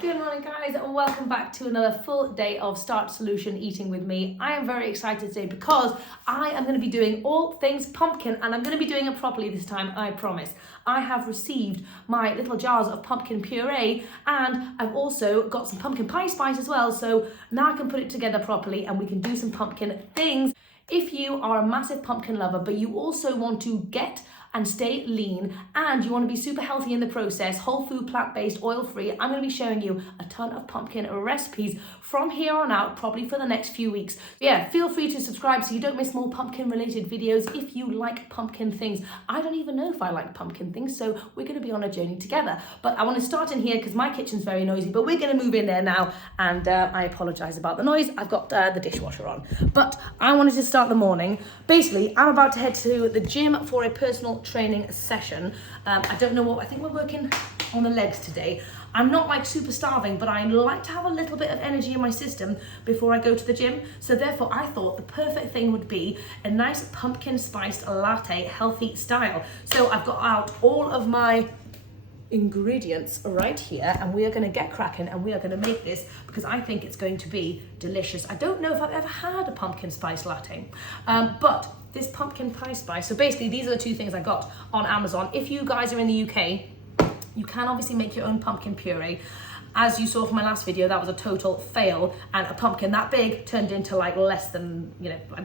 Good morning guys, and welcome back to another full day of Starch Solution eating with me. I am very excited today because I am going to be doing all things pumpkin, and I'm going to be doing it properly this time, I promise. I have received my little jars of pumpkin puree, and I've also got some pumpkin pie spice as well, so now I can put it together properly and we can do some pumpkin things. If you are a massive pumpkin lover but you also want to get and stay lean and you want to be super healthy in the process, whole food, plant-based, oil-free, I'm going to be showing you a ton of pumpkin recipes from here on out, probably for the next few weeks. Yeah, feel free to subscribe so you don't miss more pumpkin related videos if you like pumpkin things. I don't even know if I like pumpkin things, so we're going to be on a journey together. But I want to start in here because my kitchen's very noisy, but we're going to move in there now, and I apologize about the noise. I've got the dishwasher on. But I wanted to start the morning. Basically, I'm about to head to the gym for a personal training session. I don't know what, I think we're working on the legs today. I'm not like super starving, but I like to have a little bit of energy in my system before I go to the gym. So therefore I thought the perfect thing would be a nice pumpkin spiced latte, healthy style. So I've got out all of my ingredients right here, and we are going to get cracking and we are going to make this because I think it's going to be delicious. I don't know if I've ever had a pumpkin spice latte, but this pumpkin pie spice, so basically these are the two things I got on Amazon. If you guys are in the UK, you can obviously make your own pumpkin puree. As you saw from my last video, that was a total fail, and a pumpkin that big turned into like less than,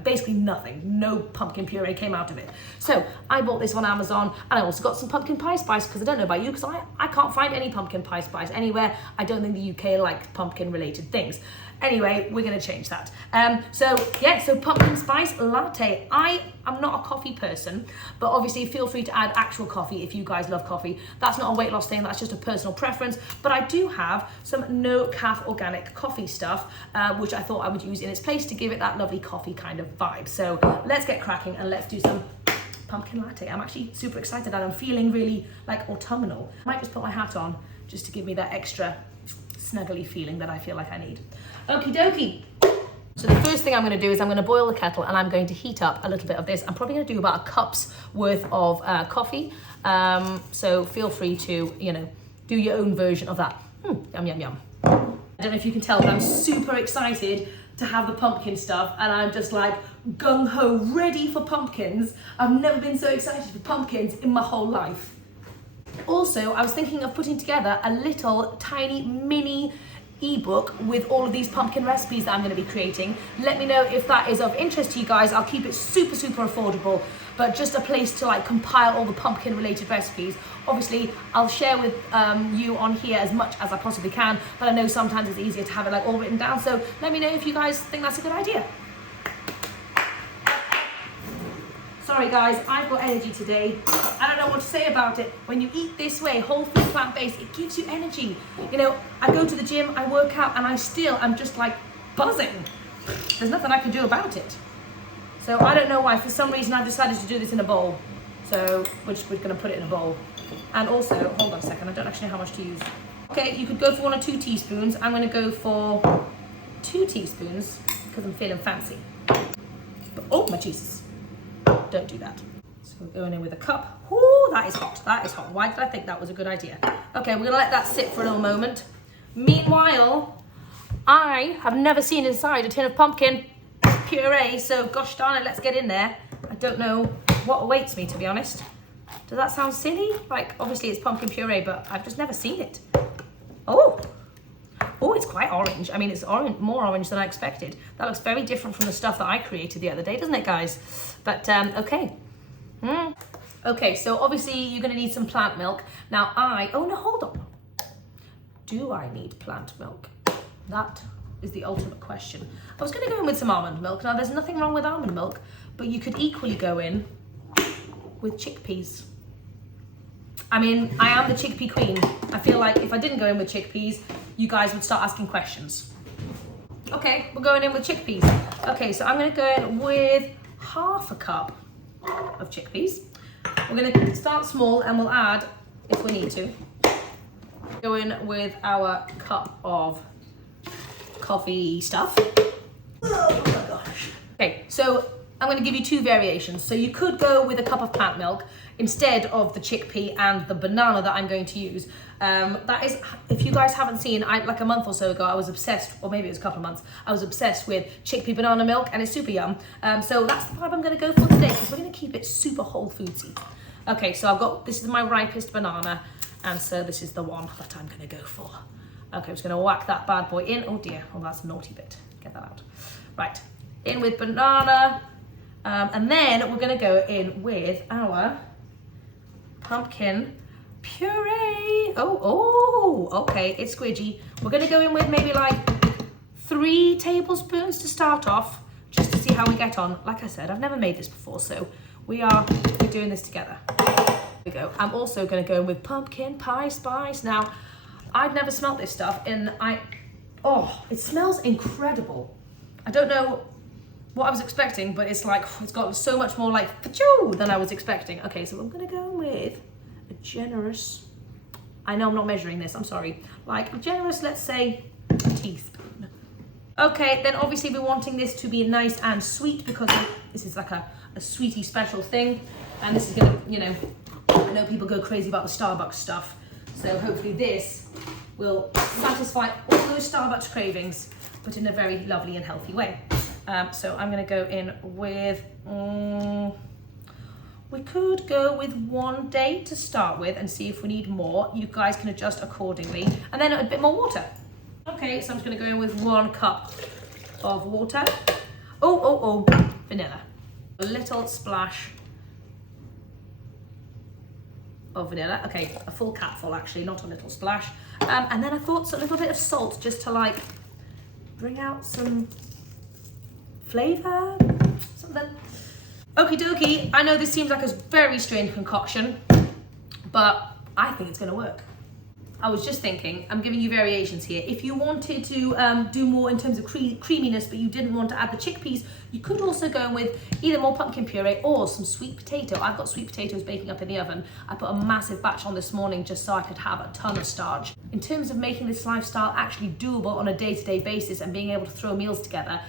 basically nothing. No pumpkin puree came out of it. So I bought this on Amazon, and I also got some pumpkin pie spice because I don't know about you, because I can't find any pumpkin pie spice anywhere. I don't think the UK likes pumpkin related things. Anyway, we're going to change that. So pumpkin spice latte. I'm not a coffee person, but obviously feel free to add actual coffee if you guys love coffee. That's not a weight loss thing, that's just a personal preference. But I do have some no calf organic coffee stuff, which I thought I would use in its place to give it that lovely coffee kind of vibe. So let's get cracking and let's do some pumpkin latte. I'm actually super excited and I'm feeling really like autumnal. I might just put my hat on just to give me that extra snuggly feeling that I feel like I need. Okie dokie. So the first thing I'm going to do is I'm going to boil the kettle and I'm going to heat up a little bit of this. I'm probably going to do about a cup's worth of coffee. So feel free to, do your own version of that. Yum, yum, yum. I don't know if you can tell, but I'm super excited to have the pumpkin stuff, and I'm just like gung-ho ready for pumpkins. I've never been so excited for pumpkins in my whole life. Also, I was thinking of putting together a little tiny mini ebook with all of these pumpkin recipes that I'm going to be creating. Let me know if that is of interest to you guys. I'll keep it super affordable, but just a place to like compile all the pumpkin related recipes. Obviously I'll share with you on here as much as I possibly can, but I know sometimes it's easier to have it like all written down, so let me know if you guys think that's a good idea. Sorry guys, I've got energy today. I don't know what to say about it. When you eat this way, whole food, plant-based, it gives you energy. I go to the gym, I work out, and I'm just like buzzing. There's nothing I can do about it. So I don't know why, for some reason I've decided to do this in a bowl. So we're gonna put it in a bowl. And also, hold on a second, I don't actually know how much to use. Okay, you could go for 1 or 2 teaspoons. I'm gonna go for 2 teaspoons because I'm feeling fancy. But, oh my Jesus. Don't do that. So we're going in with a cup. Ooh, that is hot. That is hot. Why did I think that was a good idea? Okay, we're gonna let that sit for a little moment. Meanwhile, I have never seen inside a tin of pumpkin puree, so gosh darn it, let's get in there. I don't know what awaits me, to be honest. Does that sound silly? Like, obviously it's pumpkin puree, but I've just never seen it. Oh, it's quite orange. I mean, it's more orange than I expected. That looks very different from the stuff that I created the other day, doesn't it, guys? But, okay. Okay, so obviously you're gonna need some plant milk. Now oh no, hold on. Do I need plant milk? That is the ultimate question. I was gonna go in with some almond milk. Now, there's nothing wrong with almond milk, but you could equally go in with chickpeas. I mean, I am the chickpea queen. I feel like if I didn't go in with chickpeas, you guys would start asking questions. Okay, we're going in with chickpeas. Okay, so I'm gonna go in with half a cup of chickpeas. We're gonna start small and we'll add if we need to. Go in with our cup of coffee stuff. Oh my gosh. Okay, so I'm going to give you 2 variations. So you could go with a cup of plant milk instead of the chickpea and the banana that I'm going to use. That is, if you guys haven't seen, like a month or so ago, I was obsessed, or maybe it was a couple of months, I was obsessed with chickpea banana milk, and it's super yum. So that's the vibe I'm going to go for today, because we're going to keep it super whole foodsy. Okay, so this is my ripest banana, and so this is the one that I'm going to go for. Okay, I'm just going to whack that bad boy in. Oh dear, oh that's a naughty bit. Get that out. Right, in with banana, and then we're going to go in with our pumpkin puree. Oh, okay, it's squidgy. We're gonna go in with maybe like 3 tablespoons to start off, just to see how we get on. Like I said, I've never made this before, so we're doing this together. There we go. I'm also gonna go in with pumpkin pie spice. Now, I've never smelled this stuff, and it smells incredible. I don't know what I was expecting, but it's like, it's got so much more like pachoo than I was expecting. Okay, so I'm gonna go with a generous, I know I'm not measuring this, I'm sorry, like a generous, let's say, teaspoon. Okay, then obviously we're wanting this to be nice and sweet, because this is like a sweetie special thing, and this is gonna, you know, I know people go crazy about the Starbucks stuff, so hopefully this will satisfy all those Starbucks cravings, but in a very lovely and healthy way. So I'm gonna go in with, we could go with 1 date to start with and see if we need more. You guys can adjust accordingly. And then a bit more water. Okay, so I'm just gonna go in with 1 cup of water. Oh, vanilla. A little splash of vanilla. Okay, a full capful actually, not a little splash. And then I thought a little bit of salt, just to like bring out some flavor, something. Okie dokie, I know this seems like a very strange concoction, but I think it's gonna work. I was just thinking, I'm giving you variations here. If you wanted to do more in terms of creaminess, but you didn't want to add the chickpeas, you could also go with either more pumpkin puree or some sweet potato. I've got sweet potatoes baking up in the oven. I put a massive batch on this morning just so I could have a ton of starch. In terms of making this lifestyle actually doable on a day-to-day basis and being able to throw meals together,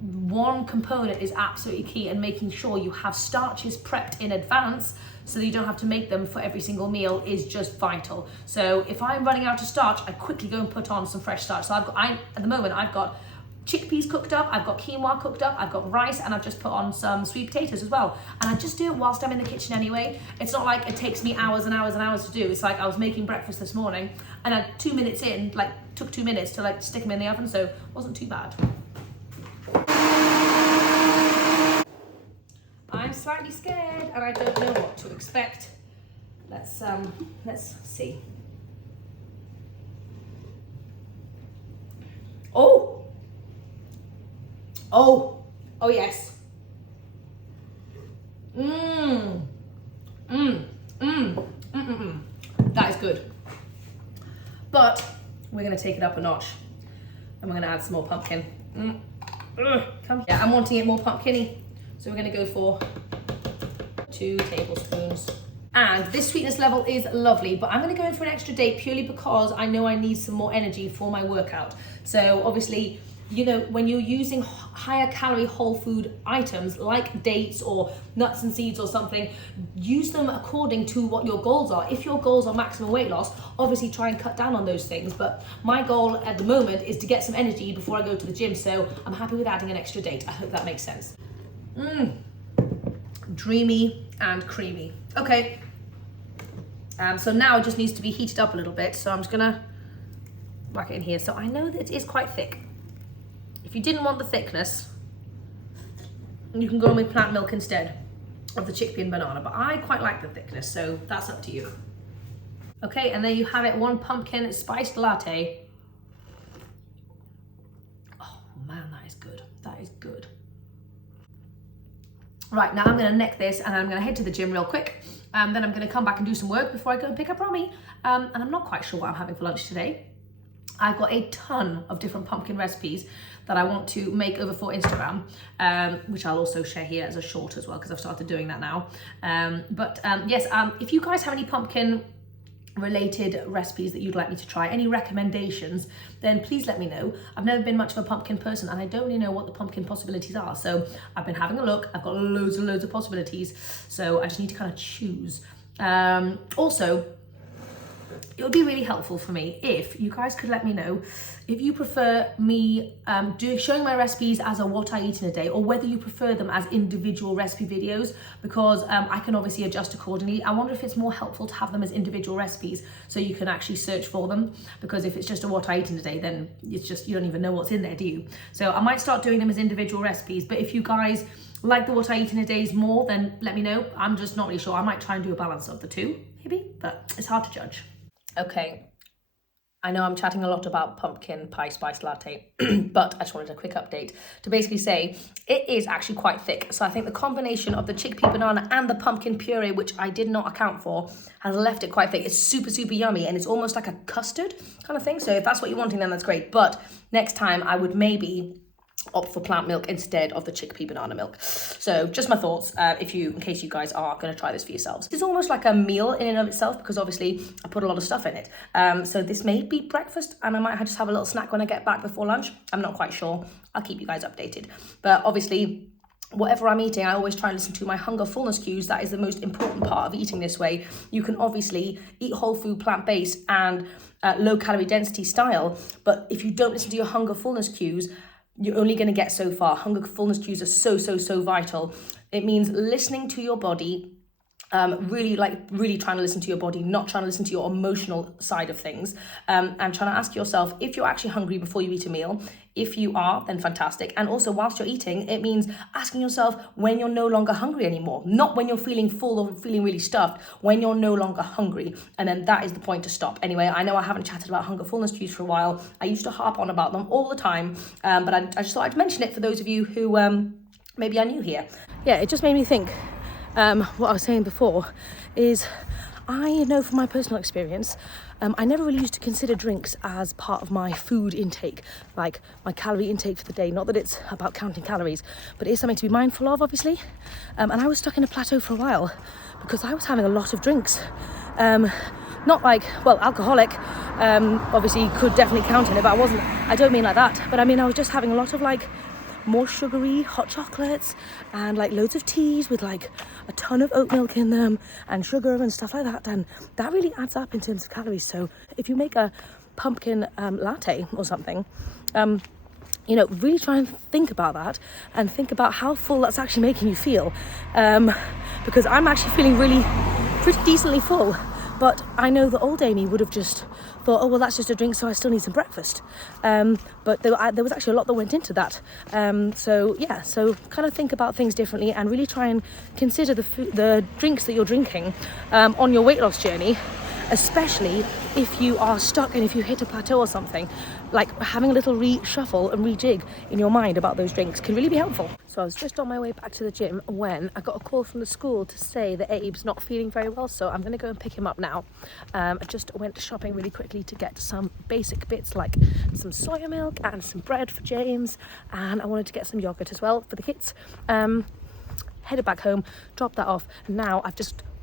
one component is absolutely key, and making sure you have starches prepped in advance so that you don't have to make them for every single meal is just vital. So if I'm running out of starch, I quickly go and put on some fresh starch. So at the moment I've got chickpeas cooked up, I've got quinoa cooked up, I've got rice, and I've just put on some sweet potatoes as well. And I just do it whilst I'm in the kitchen anyway. It's not like it takes me hours and hours and hours to do. It's like I was making breakfast this morning, and at 2 minutes in, took 2 minutes to stick them in the oven, so it wasn't too bad. I'm slightly scared and I don't know what to expect. Let's see. Oh yes. That is good. But we're gonna take it up a notch, and we're gonna add some more pumpkin. Yeah, I'm wanting it more pumpkin-y. So we're gonna go for 2 tablespoons. And this sweetness level is lovely, but I'm gonna go in for an extra date purely because I know I need some more energy for my workout. So obviously, you know, when you're using higher calorie whole food items like dates or nuts and seeds or something, use them according to what your goals are. If your goals are maximum weight loss, obviously try and cut down on those things. But my goal at the moment is to get some energy before I go to the gym. So I'm happy with adding an extra date. I hope that makes sense. Dreamy and creamy. Okay, so now it just needs to be heated up a little bit, so I'm just gonna whack it in here. So I know that it is quite thick. If you didn't want the thickness, you can go with plant milk instead of the chickpea and banana, but I quite like the thickness, so that's up to you. Okay, and there you have it, 1 pumpkin spiced latte. Oh man, that is good. That is good. Right, now I'm gonna neck this and I'm gonna head to the gym real quick. Then I'm gonna come back and do some work before I go and pick up Romy. And I'm not quite sure what I'm having for lunch today. I've got a ton of different pumpkin recipes that I want to make over for Instagram, which I'll also share here as a short as well, because I've started doing that now. Yes, if you guys have any pumpkin related recipes that you'd like me to try, any recommendations, then please let me know. I've never been much of a pumpkin person and I don't really know what the pumpkin possibilities are. So I've been having a look. I've got loads and loads of possibilities. So I just need to kind of choose. Also, it would be really helpful for me if you guys could let me know if you prefer me showing my recipes as a what I eat in a day, or whether you prefer them as individual recipe videos, because I can obviously adjust accordingly. I wonder if it's more helpful to have them as individual recipes so you can actually search for them, because if it's just a what I eat in a day, then it's just, you don't even know what's in there, do you? So I might start doing them as individual recipes, but if you guys like the what I eat in a days more, then let me know. I'm just not really sure. I might try and do a balance of the two, maybe, but it's hard to judge. Okay, I know I'm chatting a lot about pumpkin pie spice latte, but I just wanted a quick update to basically say it is actually quite thick. So I think the combination of the chickpea banana and the pumpkin puree, which I did not account for, has left it quite thick. It's super, super yummy, and it's almost like a custard kind of thing. So if that's what you're wanting, then that's great. But next time I would maybe opt for plant milk instead of the chickpea banana milk. So just my thoughts, in case you guys are going to try this for yourselves. It's almost like a meal in and of itself, because obviously I put a lot of stuff in it. So this may be breakfast, and I might just have a little snack when I get back before lunch. I'm not quite sure. I'll keep you guys updated. But obviously, whatever I'm eating, I always try and listen to my hunger fullness cues. That is the most important part of eating this way. You can obviously eat whole food, plant-based and low calorie density style, but if you don't listen to your hunger fullness cues, you're only going to get so far. Hunger fullness cues are so vital. It means listening to your body, really trying to listen to your body, not trying to listen to your emotional side of things, and trying to ask yourself if you're actually hungry before you eat a meal. If you are, then fantastic. And also, whilst you're eating, it means asking yourself when you're no longer hungry anymore, not when you're feeling full or feeling really stuffed, when you're no longer hungry. And then that is the point to stop. Anyway, I know I haven't chatted about hunger fullness cues for a while. I used to harp on about them all the time, but I just thought I'd mention it for those of you who maybe are new here. Yeah, it just made me think, what I was saying before is, I know from my personal experience, I never really used to consider drinks as part of my food intake, like my calorie intake for the day. Not that it's about counting calories, but it is something to be mindful of, obviously. And I was stuck in a plateau for a while because I was having a lot of drinks. Not like, well, alcoholic, obviously could definitely count in it, but I don't mean like that. But I mean, I was just having a lot of like more sugary hot chocolates and like loads of teas with like a ton of oat milk in them and sugar and stuff like that, and that really adds up in terms of calories. So if you make a pumpkin latte or something, really try and think about that and think about how full that's actually making you feel, because I'm actually feeling really pretty decently full. But I know the old Amy would have just thought, oh, well, that's just a drink, so I still need some breakfast. But there was actually a lot that went into that. So kind of think about things differently and really try and consider the drinks that you're drinking on your weight loss journey, especially if you are stuck and if you hit a plateau or something. Like having a little reshuffle and rejig in your mind about those drinks can really be helpful. So I was just on my way back to the gym when I got a call from the school to say that Abe's not feeling very well, so I'm going to go and pick him up now. I just went shopping really quickly to get some basic bits like some soya milk and some bread for James, and I wanted to get some yogurt as well for the kids. Headed back home, dropped that off, and now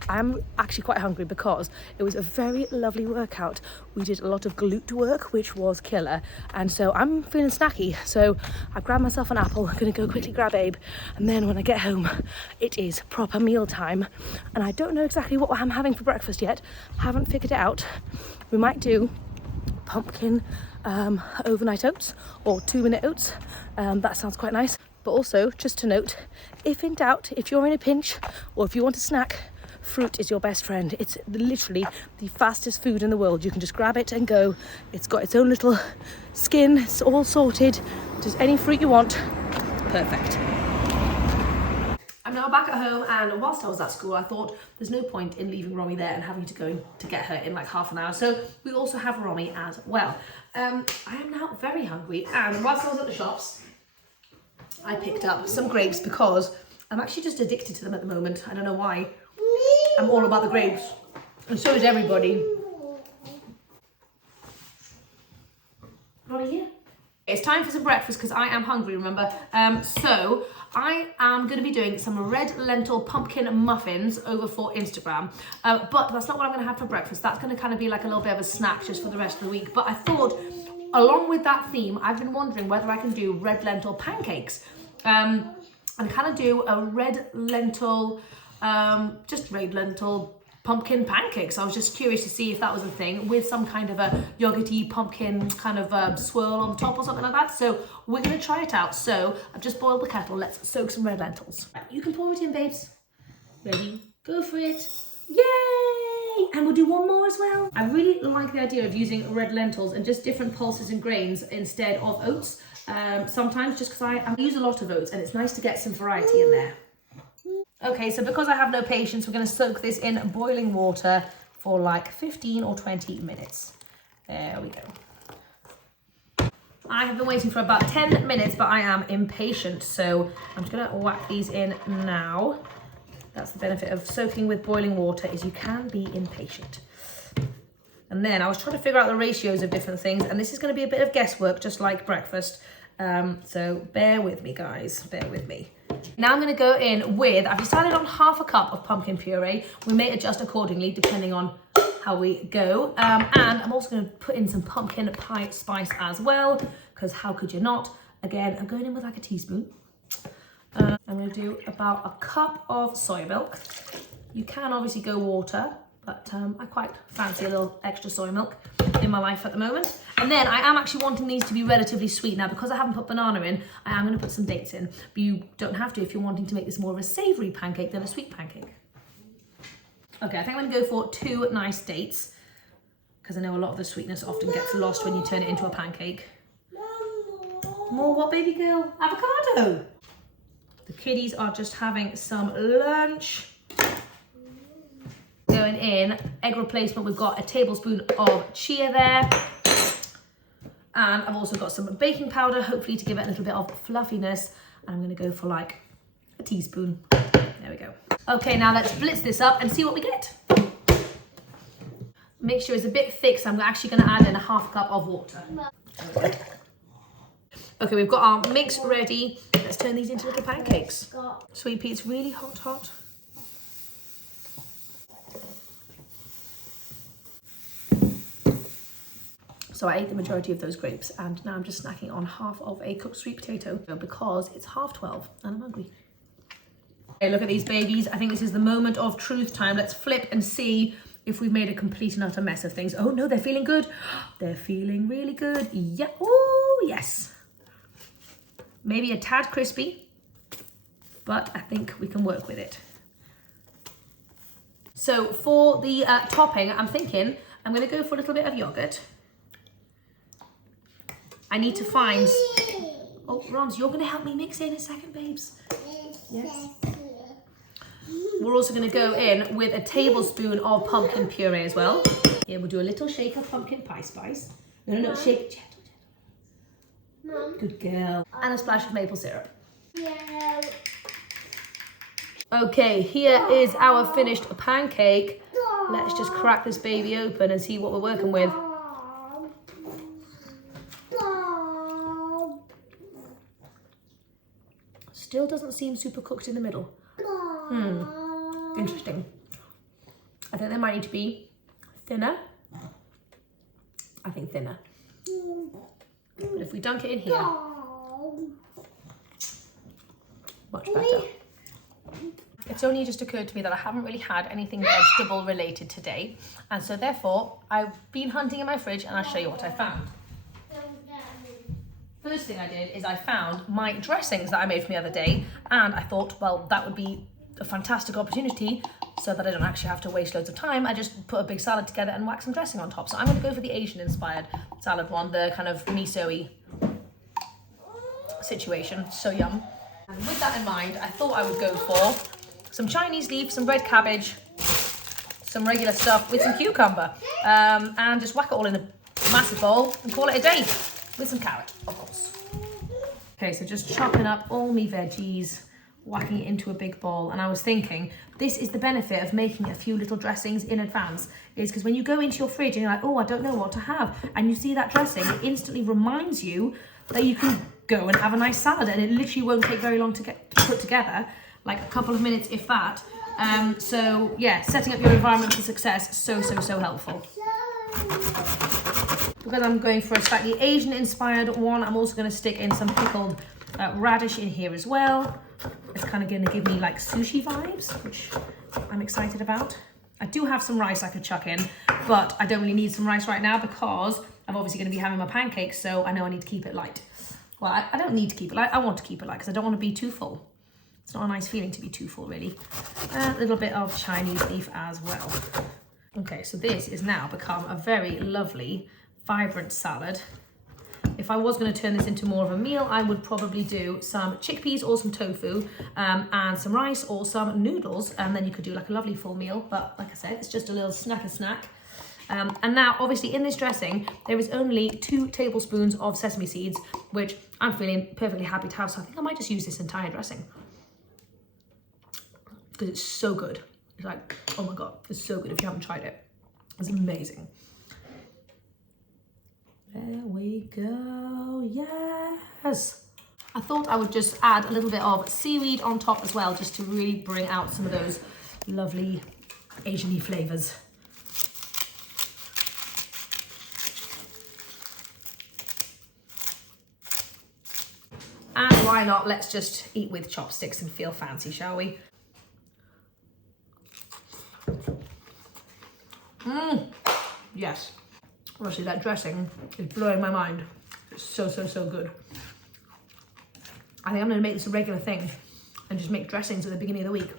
I'm actually quite hungry because it was a very lovely workout. We did a lot of glute work, which was killer, and so I'm feeling snacky. So I grabbed myself an apple. I'm gonna go quickly grab Abe, and then when I get home, it is proper meal time. And I don't know exactly what I'm having for breakfast yet. Haven't figured it out. We might do pumpkin overnight oats or 2-minute oats. That sounds quite nice. But also, just to note, if in doubt, if you're in a pinch or if you want a snack, fruit is your best friend. It's literally the fastest food in the world. You can just grab it and go. It's got its own little skin. It's all sorted. Just any fruit you want. Perfect. I'm now back at home, and whilst I was at school, I thought there's no point in leaving Romy there and having to go to get her in like half an hour. So we also have Romy as well. I am now very hungry, and whilst I was at the shops, I picked up some grapes because I'm actually just addicted to them at the moment. I don't know why. I'm all about the grapes, and so is everybody. Romy here. It's time for some breakfast because I am hungry, remember? So I am going to be doing some red lentil pumpkin muffins over for Instagram. But that's not what I'm going to have for breakfast. That's going to kind of be like a little bit of a snack just for the rest of the week. But I thought, along with that theme, I've been wondering whether I can do red lentil pancakes. And kind of do a red lentil, just red lentil pumpkin pancakes. I was just curious to see if that was a thing with some kind of a yogurty pumpkin kind of swirl on the top or something like that. So we're gonna try it out. So I've just boiled the kettle. Let's soak some red lentils. You can pour it in, babes. Ready? Go for it. Yay! And we'll do one more as well. I really like the idea of using red lentils and just different pulses and grains instead of oats. Sometimes just because I use a lot of oats and it's nice to get some variety in there. Okay, so because I have no patience, we're going to soak this in boiling water for like 15 or 20 minutes. There we go. I have been waiting for about 10 minutes, but I am impatient. So I'm just going to whack these in now. That's the benefit of soaking with boiling water, is you can be impatient. And then I was trying to figure out the ratios of different things, and this is going to be a bit of guesswork, just like breakfast. So bear with me, guys, bear with me. Now I'm going to go in with, I've decided on half a cup of pumpkin puree. We may adjust accordingly depending on how we go. And I'm also going to put in some pumpkin pie spice as well, because how could you not? Again, I'm going in with like a teaspoon. I'm going to do about a cup of soy milk. You can obviously go water, but I quite fancy a little extra soy milk in my life at the moment. And then I am actually wanting these to be relatively sweet. Now, because I haven't put banana in, I am going to put some dates in. But you don't have to if you're wanting to make this more of a savoury pancake than a sweet pancake. Okay, I think I'm going to go for 2 nice dates, because I know a lot of the sweetness often gets lost when you turn it into a pancake. More what, baby girl? Avocado! The kiddies are just having some lunch. Going in, egg replacement, we've got a tablespoon of chia there. And I've also got some baking powder, hopefully to give it a little bit of fluffiness. And I'm gonna go for like a teaspoon. There we go. Okay, now let's blitz this up and see what we get. Mixture is a bit thick, so I'm actually gonna add in a half cup of water. Okay, we've got our mix ready. Let's turn these into little pancakes. Sweet pea, it's really hot, hot. So I ate the majority of those grapes, and now I'm just snacking on half of a cooked sweet potato because it's 12:30 and I'm hungry. Okay, look at these babies. I think this is the moment of truth time. Let's flip and see if we've made a complete and utter mess of things. Oh no, they're feeling good. They're feeling really good. Yeah, oh yes. Maybe a tad crispy, but I think we can work with it. So for the topping, I'm thinking I'm gonna go for a little bit of yogurt. I need to find, oh Rons, you're gonna help me mix in a second, babes. Yes. We're also gonna go in with a tablespoon of pumpkin puree as well. Here, we'll do a little shake of pumpkin pie spice. No, shake, gentle. Mom. Good girl. And a splash of maple syrup. Yeah. Okay, here is our finished pancake. Let's just crack this baby open and see what we're working with. Still doesn't seem super cooked in the middle. Interesting. I think they might need to be thinner. I think thinner. But if we dunk it in here, much better. It's only just occurred to me that I haven't really had anything vegetable related today. And so therefore, I've been hunting in my fridge and I'll show you what I found. First thing I did is I found my dressings that I made from the other day, and I thought, well, that would be a fantastic opportunity so that I don't actually have to waste loads of time. I just put a big salad together and whack some dressing on top. So I'm going to go for the Asian inspired salad one, the kind of miso-y situation. So yum. And with that in mind, I thought I would go for some Chinese leaf, some red cabbage, some regular stuff with some cucumber, and just whack it all in a massive bowl and call it a day. With some carrot, of course. Okay, so just chopping up all my veggies, whacking it into a big bowl. And I was thinking, this is the benefit of making a few little dressings in advance, is because when you go into your fridge and you're like, oh, I don't know what to have, and you see that dressing, it instantly reminds you that you can go and have a nice salad, and it literally won't take very long to put together, like a couple of minutes, if that. So yeah, setting up your environment for success, so helpful. Because I'm going for a slightly Asian inspired one, I'm also going to stick in some pickled radish in here as well. It's kind of going to give me like sushi vibes, which I'm excited about. I do have some rice I could chuck in, but I don't really need some rice right now because I'm obviously going to be having my pancakes, so I know I need to keep it light. Well, I don't need to keep it light. I want to keep it light because I don't want to be too full. It's not a nice feeling to be too full, really. A little bit of Chinese beef as well. Okay, so this is now become a very lovely, vibrant salad. If I was going to turn this into more of a meal, I would probably do some chickpeas or some tofu and some rice or some noodles, and then you could do like a lovely full meal. But like I said, it's just a little snack. And now, obviously, in this dressing, there is only 2 tablespoons of sesame seeds, which I'm feeling perfectly happy to have. So I think I might just use this entire dressing because it's so good. It's like, oh my God, it's so good if you haven't tried it. It's amazing. There we go, yes. I thought I would just add a little bit of seaweed on top as well, just to really bring out some of those lovely Asian-y flavors. And why not, let's just eat with chopsticks and feel fancy, shall we? Yes. Honestly, that dressing is blowing my mind. It's so good. I think I'm going to make this a regular thing and just make dressings at the beginning of the week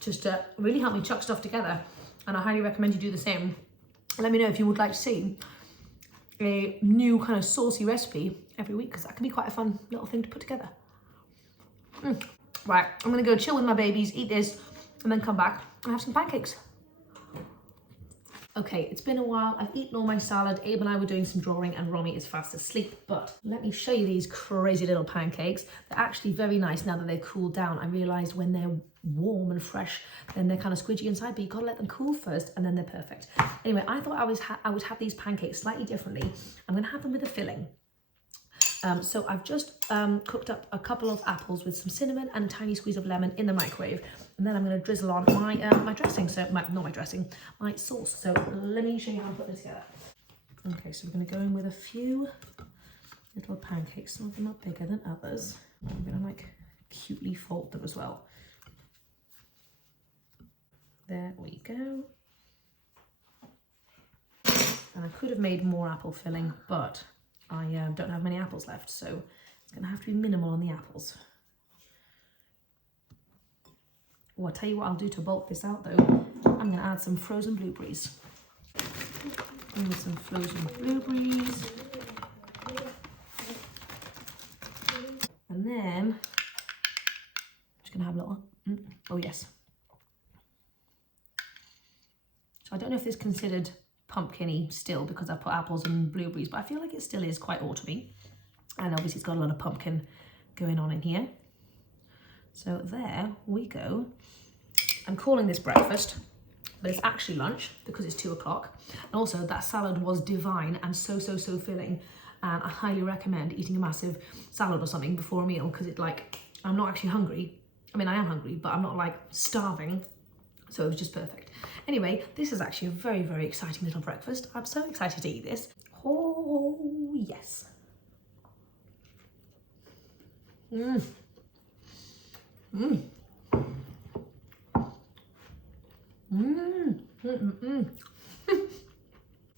just to really help me chuck stuff together. And I highly recommend you do the same. Let me know if you would like to see a new kind of saucy recipe every week, because that can be quite a fun little thing to put together. Right, I'm going to go chill with my babies, eat this, and then come back and have some pancakes. Okay, it's been a while. I've eaten all my salad. Abe and I were doing some drawing and Romy is fast asleep. But let me show you these crazy little pancakes. They're actually very nice now that they've cooled down. I realised when they're warm and fresh, then they're kind of squidgy inside, but you've got to let them cool first and then they're perfect. Anyway, I thought I would have these pancakes slightly differently. I'm going to have them with a filling. So I've just cooked up a couple of apples with some cinnamon and a tiny squeeze of lemon in the microwave. And then I'm going to drizzle on my my dressing, my sauce. So let me show you how to put this together. Okay, so we're going to go in with a few little pancakes. Some of them are bigger than others. I'm going to like cutely fold them as well. There we go. And I could have made more apple filling, but I don't have many apples left, so it's going to have to be minimal on the apples. Oh, I'll tell you what I'll do to bulk this out though. I'm going to add some frozen blueberries. In with some frozen blueberries. And then, I'm just going to have a little, oh yes. So I don't know if this is considered pumpkin-y still because I put apples and blueberries, but I feel like it still is quite autumny. And obviously it's got a lot of pumpkin going on in here. So there we go. I'm calling this breakfast, but it's actually lunch because it's 2 o'clock. And also that salad was divine and so filling. And I highly recommend eating a massive salad or something before a meal because it's like, I'm not actually hungry. I mean, I am hungry, but I'm not like starving. So it was just perfect. Anyway, this is actually a very exciting little breakfast. I'm so excited to eat this. Oh, yes.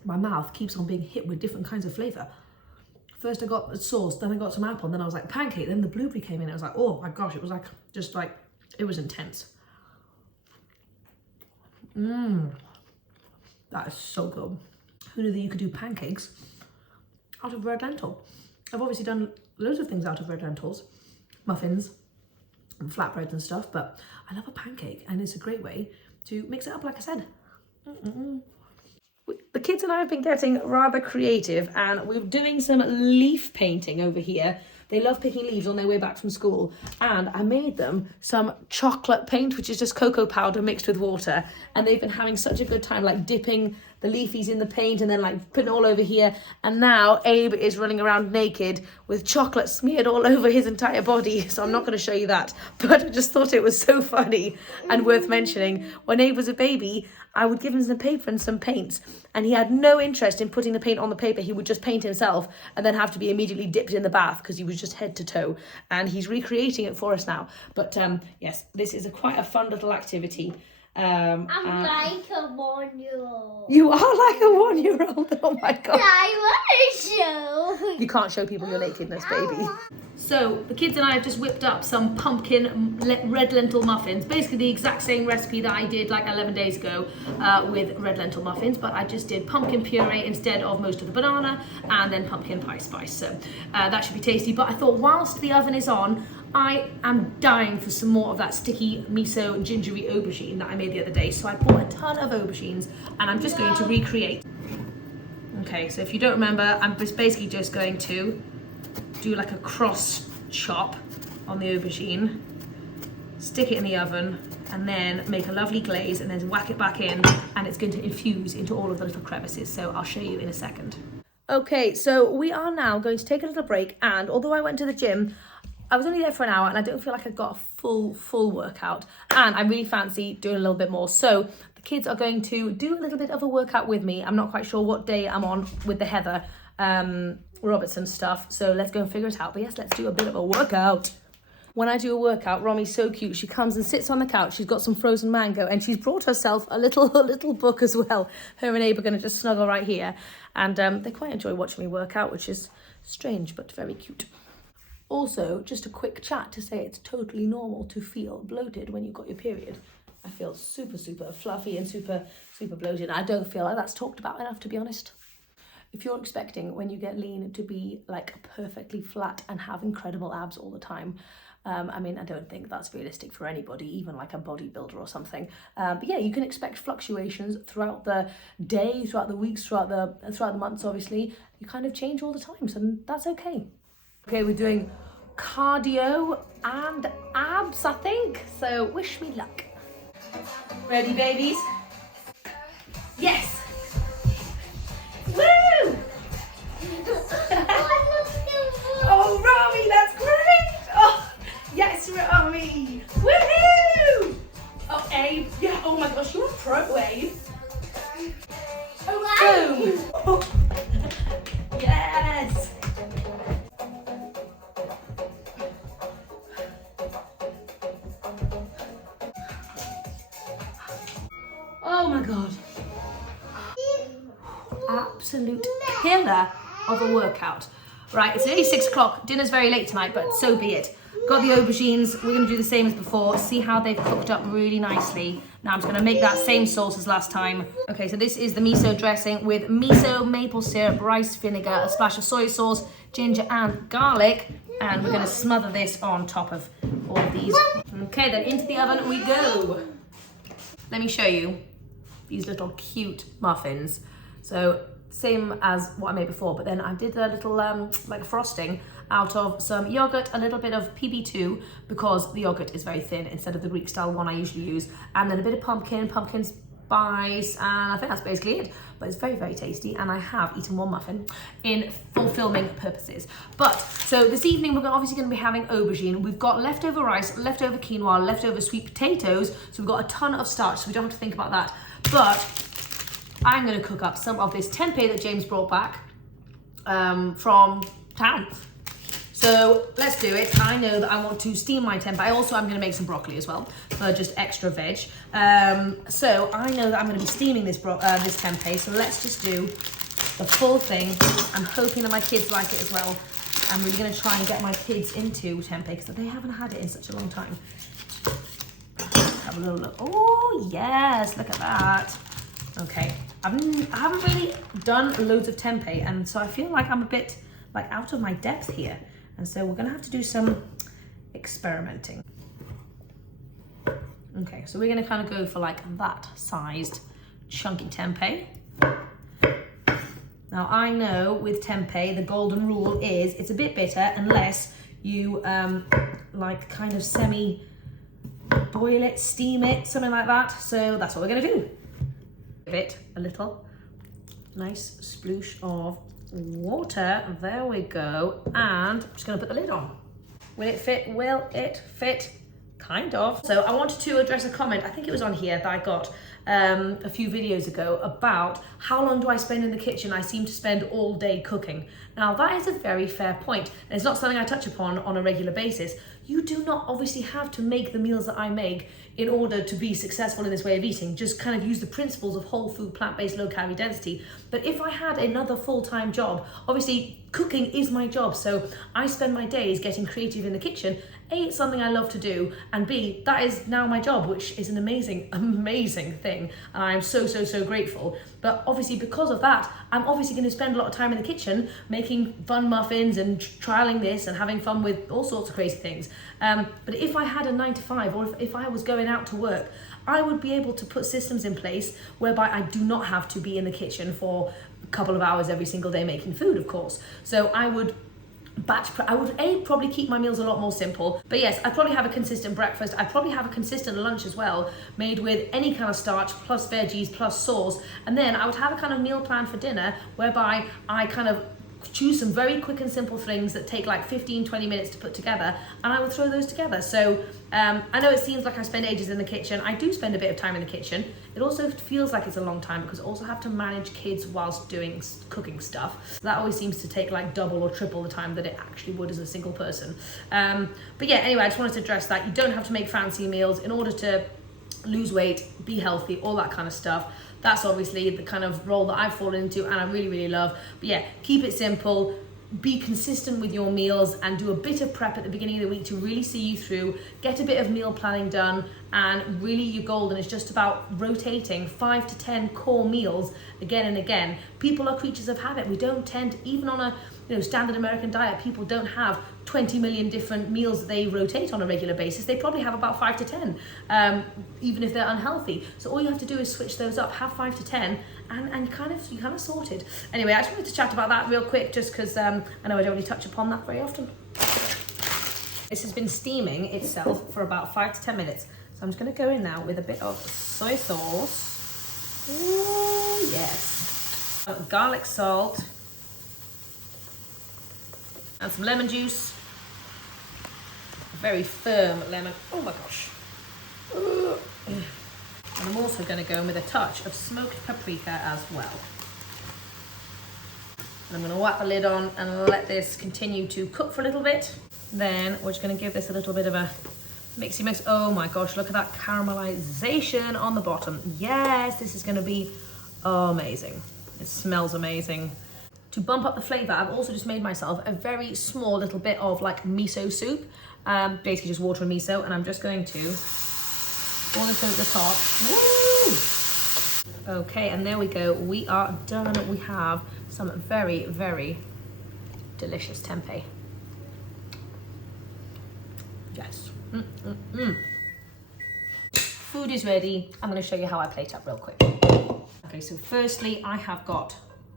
My mouth keeps on being hit with different kinds of flavour. First I got the sauce, then I got some apple, and then I was like pancake, then the blueberry came in. I was like, oh my gosh, it was like, just like, it was intense. That is so good. Who knew that you could do pancakes out of red lentil? I've obviously done loads of things out of red lentils, muffins and flatbreads and stuff, but I love a pancake and it's a great way to mix it up, like I said. The kids and I have been getting rather creative and we're doing some leaf painting over here. They love picking leaves on their way back from school, and I made them some chocolate paint, which is just cocoa powder mixed with water, and they've been having such a good time like dipping the leafies in the paint and then like putting it all over here. And now Abe is running around naked with chocolate smeared all over his entire body, so I'm not going to show you that, but I just thought it was so funny and worth mentioning. When Abe was a baby, I would give him some paper and some paints, and he had no interest in putting the paint on the paper. He would just paint himself and then have to be immediately dipped in the bath because he was just head to toe, and he's recreating it for us now. But yes, this is quite a fun little activity. I'm like a 1-year-old. You are like a 1-year-old. Oh my God. I want to show. You can't show people your nakedness, baby. So the kids and I have just whipped up some pumpkin red lentil muffins. Basically the exact same recipe that I did like 11 days ago with red lentil muffins, but I just did pumpkin puree instead of most of the banana, and then pumpkin pie spice. So that should be tasty. But I thought whilst the oven is on, I am dying for some more of that sticky miso gingery aubergine that I made the other day. So I bought a ton of aubergines and I'm just going to recreate. Okay, so if you don't remember, I'm basically just going to do like a cross chop on the aubergine, stick it in the oven, and then make a lovely glaze and then whack it back in, and it's going to infuse into all of the little crevices. So I'll show you in a second. Okay, so we are now going to take a little break, and although I went to the gym, I was only there for an hour and I don't feel like I got a full workout, and I really fancy doing a little bit more. So the kids are going to do a little bit of a workout with me. I'm not quite sure what day I'm on with the Heather Robertson stuff, so let's go and figure it out. But yes, let's do a bit of a workout. When I do a workout, Romy's so cute. She comes and sits on the couch. She's got some frozen mango and she's brought herself a little book as well. Her and Abe are going to just snuggle right here, and they quite enjoy watching me work out, which is strange but very cute. Also, just a quick chat to say it's totally normal to feel bloated when you've got your period. I feel super fluffy and super bloated. I don't feel like that's talked about enough, to be honest. If you're expecting when you get lean to be like perfectly flat and have incredible abs all the time, I mean, I don't think that's realistic for anybody, even like a bodybuilder or something. But yeah, you can expect fluctuations throughout the day, throughout the weeks, throughout the months. Obviously, you kind of change all the time, so that's okay. Okay, we're doing cardio and abs, I think. So wish me luck. Ready, babies? Yes. Woo! Oh, Romy, that's great! Oh, yes, Romy! Woohoo! Oh, Abe, yeah, oh my gosh, you're a pro, Abe. Boom! Oh. Yes! Oh my God. Absolute killer of a workout. Right, it's nearly 6 o'clock. Dinner's very late tonight, but so be it. Got the aubergines. We're gonna do the same as before. See how they've cooked up really nicely. Now I'm just gonna make that same sauce as last time. Okay, so this is the miso dressing with miso, maple syrup, rice vinegar, a splash of soy sauce, ginger and garlic. And we're gonna smother this on top of all of these. Okay, then into the oven we go. Let me show you these little cute muffins. So same as what I made before, but then I did a little like frosting out of some yogurt, a little bit of PB2 because the yogurt is very thin instead of the Greek style one I usually use, and then a bit of pumpkin spice, and I think that's basically it. But it's very tasty, and I have eaten one muffin for filming purposes. But so this evening we're obviously going to be having aubergine. We've got leftover rice, leftover quinoa, leftover sweet potatoes, so we've got a ton of starch, so we don't have to think about that. But I'm going to cook up some of this tempeh that James brought back from town. So let's do it. I know that I want to steam my tempeh. I'm going to make some broccoli as well for just extra veg. So I know that I'm going to be steaming this tempeh. So let's just do the full thing. I'm hoping that my kids like it as well. I'm really going to try and get my kids into tempeh because they haven't had it in such a long time. Have a little look. Oh yes, look at that. Okay, I haven't really done loads of tempeh, and so I feel like I'm a bit like out of my depth here. And so we're gonna have to do some experimenting. Okay, so we're gonna kind of go for like that sized chunky tempeh. Now I know with tempeh, the golden rule is it's a bit bitter unless you like kind of semi-boil it, steam it, something like that. So that's what we're gonna do. Give it a little nice sploosh of water. There we go. And I'm just going to put the lid on. Will it fit? Will it fit? Kind of. So I wanted to address a comment, I think it was on here, that I got a few videos ago about how long do I spend in the kitchen. I seem to spend all day cooking. Now that is a very fair point, and it's not something I touch upon on a regular basis. You do not obviously have to make the meals that I make in order to be successful in this way of eating. Just kind of use the principles of whole food, plant-based, low calorie density. But if I had another full-time job, obviously cooking is my job, so I spend my days getting creative in the kitchen. A, it's something I love to do, and B, that is now my job, which is an amazing, amazing thing, and I'm so, so, so grateful. But obviously because of that, I'm obviously going to spend a lot of time in the kitchen making fun muffins and trialing this and having fun with all sorts of crazy things. But if I had a 9 to 5, or if I was going out to work, I would be able to put systems in place whereby I do not have to be in the kitchen for a couple of hours every single day making food, of course. So I would probably keep my meals a lot more simple. But yes, I'd probably have a consistent breakfast. I'd probably have a consistent lunch as well, made with any kind of starch, plus veggies, plus sauce. And then I would have a kind of meal plan for dinner whereby I kind of choose some very quick and simple things that take like 15-20 minutes to put together, and I would throw those together. So I know it seems like I spend ages in the kitchen. I do spend a bit of time in the kitchen. It also feels like it's a long time because I also have to manage kids whilst doing cooking stuff. So that always seems to take like double or triple the time that it actually would as a single person. But yeah, anyway, I just wanted to address that. You don't have to make fancy meals in order to lose weight, be healthy, all that kind of stuff. That's obviously the kind of role that I've fallen into and I really, really love. But yeah, keep it simple, be consistent with your meals, and do a bit of prep at the beginning of the week to really see you through. Get a bit of meal planning done, and really you're golden. It's just about rotating 5 to 10 core meals again and again. People are creatures of habit. We don't tend, even on a standard American diet, people don't have 20 million different meals that they rotate on a regular basis. They probably have about 5 to 10, even if they're unhealthy. So all you have to do is switch those up, have 5 to 10, and you kind of sorted. Anyway, I just wanted to chat about that real quick, just because I know I don't really touch upon that very often. This has been steaming itself for about 5 to 10 minutes. So I'm just going to go in now with a bit of soy sauce. Ooh, yes. Garlic salt. And some lemon juice. A very firm lemon. Oh my gosh. And I'm also going to go in with a touch of smoked paprika as well. And I'm going to whack the lid on and let this continue to cook for a little bit. Then we're just going to give this a little bit of a mixy mix. Oh my gosh, look at that caramelization on the bottom. Yes, this is going to be amazing. It smells amazing. To bump up the flavour, I've also just made myself a very small little bit of like miso soup. Basically just water and miso, and I'm just going to pour this over the top. Woo! Okay, and there we go. We are done. We have some very, very delicious tempeh. Yes. Food is ready. I'm going to show you how I plate up real quick. Okay, so firstly, I have got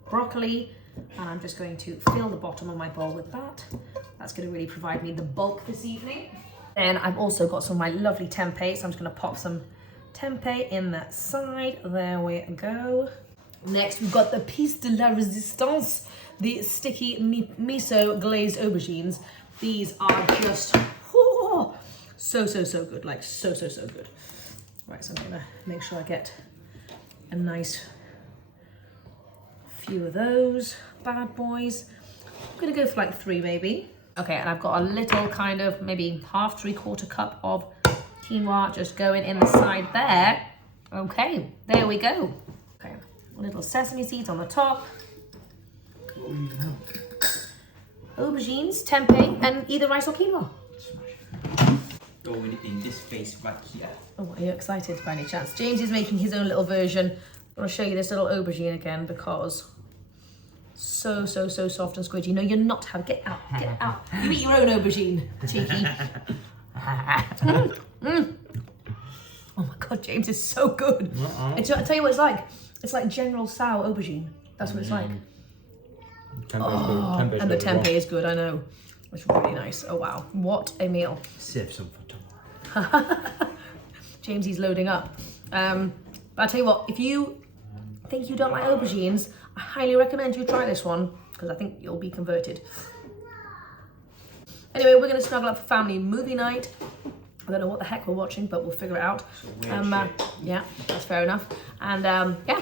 broccoli, and I'm just going to fill the bottom of my bowl with that. That's going to really provide me the bulk this evening. Then I've also got some of my lovely tempeh, so I'm just going to pop some tempeh in that side. There we go. Next, we've got the piece de la resistance, the sticky miso glazed aubergines. These are just so good, like so good. Right, so I'm going to make sure I get a nice few of those bad boys. I'm gonna go for like 3 maybe. Okay, and I've got a little kind of maybe half, 3/4 cup of quinoa just going in the side there. Okay, there we go. Okay, little sesame seeds on the top. Aubergines, tempeh, and either rice or quinoa. Going in this space right here. Oh, are you excited by any chance? James is making his own little version. I want to show you this little aubergine again because so soft and squidgy. No, you're not. Get out. You eat your own aubergine, cheeky. Oh my God, James is so good. I'll tell you what it's like. It's like General Tso aubergine. That's what it's like. And the tempeh is good, I know. It's really nice. Oh wow, what a meal. Save some for tomorrow. James, he's loading up. But I'll tell you what, if you think you don't like aubergines, I highly recommend you try this one, because I think you'll be converted. Anyway, we're going to snuggle up for family movie night. I don't know what the heck we're watching, but we'll figure it out. It's a weird shit. Yeah, that's fair enough. And yeah,